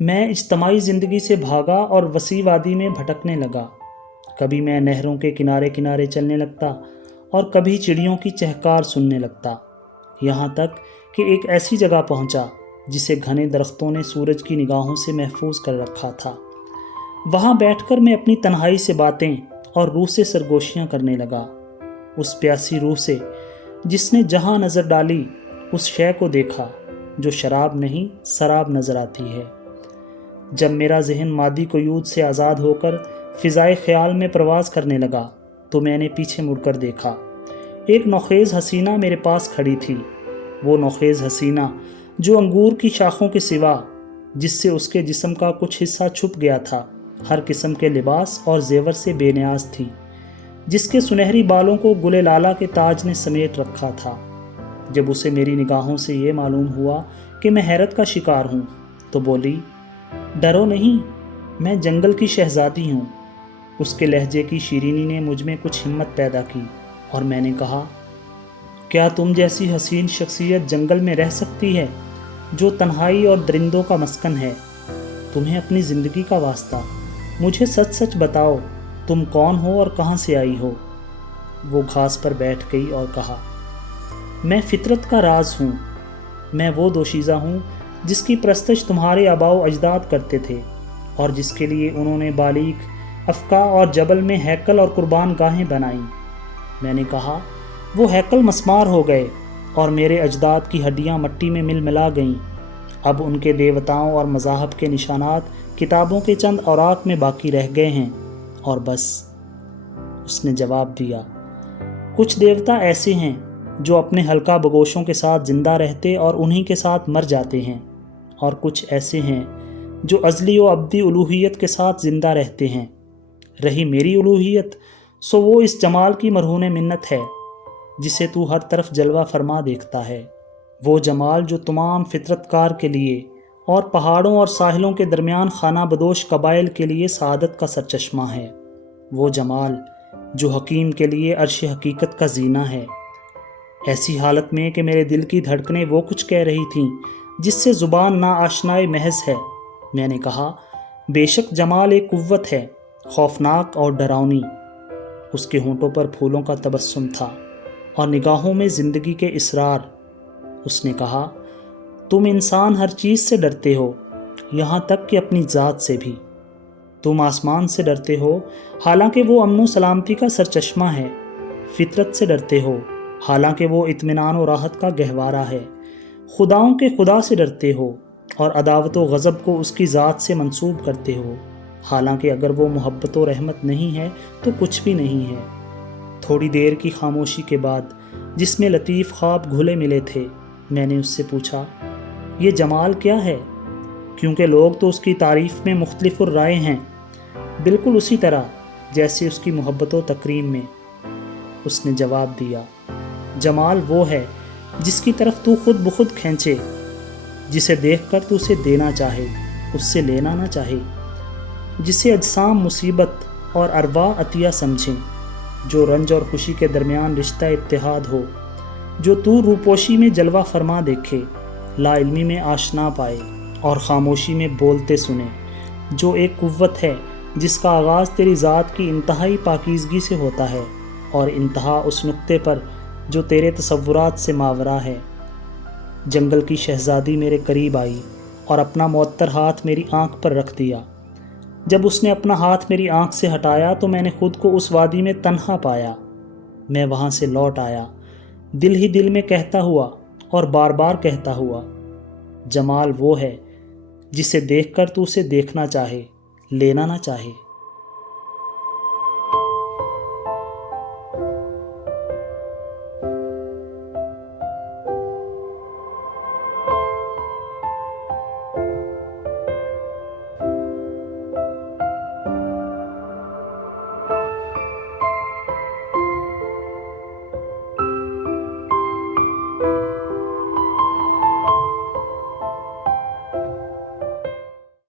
میں اجتماعی زندگی سے بھاگا اور وسیع وادی میں بھٹکنے لگا۔ کبھی میں نہروں کے کنارے کنارے چلنے لگتا اور کبھی چڑیوں کی چہکار سننے لگتا، یہاں تک کہ ایک ایسی جگہ پہنچا جسے گھنے درختوں نے سورج کی نگاہوں سے محفوظ کر رکھا تھا۔ وہاں بیٹھ کر میں اپنی تنہائی سے باتیں اور روح سے سرگوشیاں کرنے لگا، اس پیاسی روح سے جس نے جہاں نظر ڈالی اس شے کو دیکھا جو شراب نہیں سراب نظر آتی ہے۔ جب میرا ذہن مادی قیود سے آزاد ہو کر فضائے خیال میں پرواز کرنے لگا تو میں نے پیچھے مڑ کر دیکھا۔ ایک نوخیز حسینہ میرے پاس کھڑی تھی، وہ نوخیز حسینہ جو انگور کی شاخوں کے سوا، جس سے اس کے جسم کا کچھ حصہ چھپ گیا تھا، ہر قسم کے لباس اور زیور سے بے نیاز تھی، جس کے سنہری بالوں کو گل لالہ کے تاج نے سمیٹ رکھا تھا۔ جب اسے میری نگاہوں سے یہ معلوم ہوا کہ میں حیرت کا شکار ہوں تو بولی، ڈرو نہیں، میں جنگل کی شہزادی ہوں۔ اس کے لہجے کی شیرینی نے مجھ میں کچھ ہمت پیدا کی اور میں نے کہا، کیا تم جیسی حسین شخصیت جنگل میں رہ سکتی ہے جو تنہائی اور درندوں کا مسکن ہے؟ تمہیں اپنی زندگی کا واسطہ، مجھے سچ سچ بتاؤ، تم کون ہو اور کہاں سے آئی ہو؟ وہ گھاس پر بیٹھ گئی اور کہا، میں فطرت کا راز ہوں، میں وہ دوشیزہ ہوں جس کی پرستش تمہارے آباء و اجداد کرتے تھے اور جس کے لیے انہوں نے بالیغ افقا اور جبل میں ہیکل اور قربان گاہیں بنائیں۔ میں نے کہا، وہ ہیکل مسمار ہو گئے اور میرے اجداد کی ہڈیاں مٹی میں مل ملا گئیں، اب ان کے دیوتاؤں اور مذاہب کے نشانات کتابوں کے چند اوراق میں باقی رہ گئے ہیں اور بس۔ اس نے جواب دیا، کچھ دیوتا ایسے ہیں جو اپنے حلقہ بگوشوں کے ساتھ زندہ رہتے اور انہی کے ساتھ مر جاتے ہیں، اور کچھ ایسے ہیں جو ازلی و ابدی الوہیت کے ساتھ زندہ رہتے ہیں۔ رہی میری الوہیت، سو وہ اس جمال کی مرہون منت ہے جسے تو ہر طرف جلوہ فرما دیکھتا ہے، وہ جمال جو تمام فطرت کار کے لیے اور پہاڑوں اور ساحلوں کے درمیان خانہ بدوش قبائل کے لیے سعادت کا سرچشمہ ہے، وہ جمال جو حکیم کے لیے عرش حقیقت کا زینہ ہے۔ ایسی حالت میں کہ میرے دل کی دھڑکنیں وہ کچھ کہہ رہی تھیں جس سے زبان نا آشنائے محض ہے، میں نے کہا، بے شک جمال ایک قوت ہے، خوفناک اور ڈراؤنی۔ اس کے ہونٹوں پر پھولوں کا تبسم تھا اور نگاہوں میں زندگی کے اسرار۔ اس نے کہا، تم انسان ہر چیز سے ڈرتے ہو، یہاں تک کہ اپنی ذات سے بھی۔ تم آسمان سے ڈرتے ہو حالانکہ وہ امن و سلامتی کا سرچشمہ ہے، فطرت سے ڈرتے ہو حالانکہ وہ اطمینان و راحت کا گہوارہ ہے، خداؤں کے خدا سے ڈرتے ہو اور عداوت و غضب کو اس کی ذات سے منسوب کرتے ہو، حالانکہ اگر وہ محبت و رحمت نہیں ہے تو کچھ بھی نہیں ہے۔ تھوڑی دیر کی خاموشی کے بعد، جس میں لطیف خواب گھلے ملے تھے، میں نے اس سے پوچھا، یہ جمال کیا ہے؟ کیونکہ لوگ تو اس کی تعریف میں مختلف الرائے ہیں، بالکل اسی طرح جیسے اس کی محبت و تکریم میں۔ اس نے جواب دیا، جمال وہ ہے جس کی طرف تو خود بخود کھینچے، جسے دیکھ کر تو اسے دینا چاہے، اس سے لینا نہ چاہے، جسے اجسام مصیبت اور ارواح عطیہ سمجھیں، جو رنج اور خوشی کے درمیان رشتہ اتحاد ہو، جو تو روپوشی میں جلوہ فرما دیکھے، لا علمی میں آشنا پائے اور خاموشی میں بولتے سنے، جو ایک قوت ہے جس کا آغاز تیری ذات کی انتہائی پاکیزگی سے ہوتا ہے اور انتہا اس نقطے پر جو تیرے تصورات سے ماورا ہے۔ جنگل کی شہزادی میرے قریب آئی اور اپنا معطر ہاتھ میری آنکھ پر رکھ دیا۔ جب اس نے اپنا ہاتھ میری آنکھ سے ہٹایا تو میں نے خود کو اس وادی میں تنہا پایا۔ میں وہاں سے لوٹ آیا، دل ہی دل میں کہتا ہوا اور بار بار کہتا ہوا، جمال وہ ہے جسے دیکھ کر تو اسے دیکھنا چاہے، لینا نہ چاہے۔